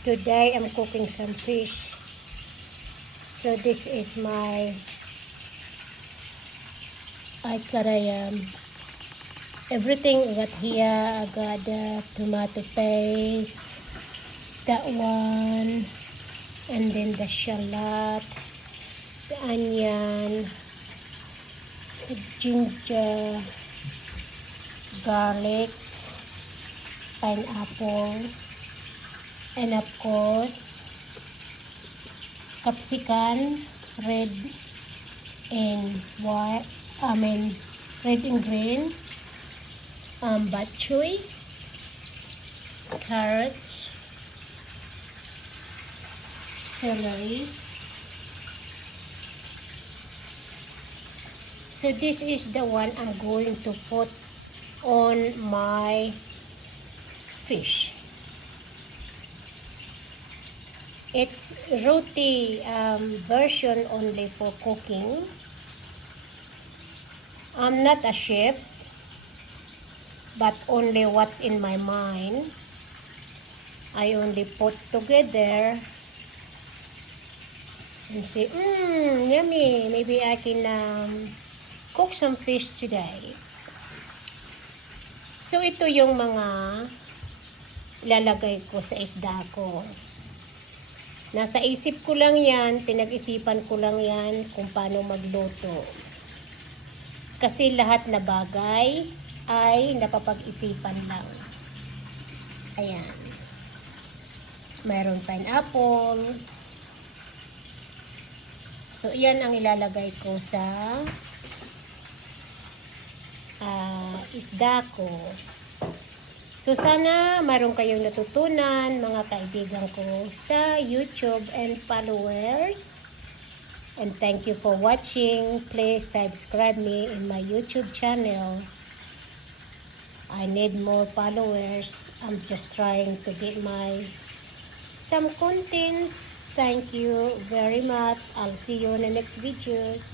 Today I'm cooking some fish. So this is my everything I got here. I got the tomato paste, that one, and then the shallot, the onion, the ginger, garlic, pineapple, and of course capsicum, red and white, red and green, bok choy, carrots, celery. So this is the one I'm going to put on my fish. It's roti version only for cooking. I'm not a chef, but only what's in my mind. I only put together and say, yummy. Maybe I can cook some fish today. So ito yung mga ilalagay ko sa isda ko. Nasa isip ko lang yan, pinag-isipan ko lang yan kung paano magluto. Kasi lahat na bagay ay napapag-isipan lang. Ayan. Mayroon pineapple. So, yan ang ilalagay ko sa isda ko. So, sana mayroon kayong natutunan, mga kaibigan ko, sa YouTube and followers. And thank you for watching. Please subscribe me in my YouTube channel. I need more followers. I'm just trying to get some contents. Thank you very much. I'll see you in the next videos.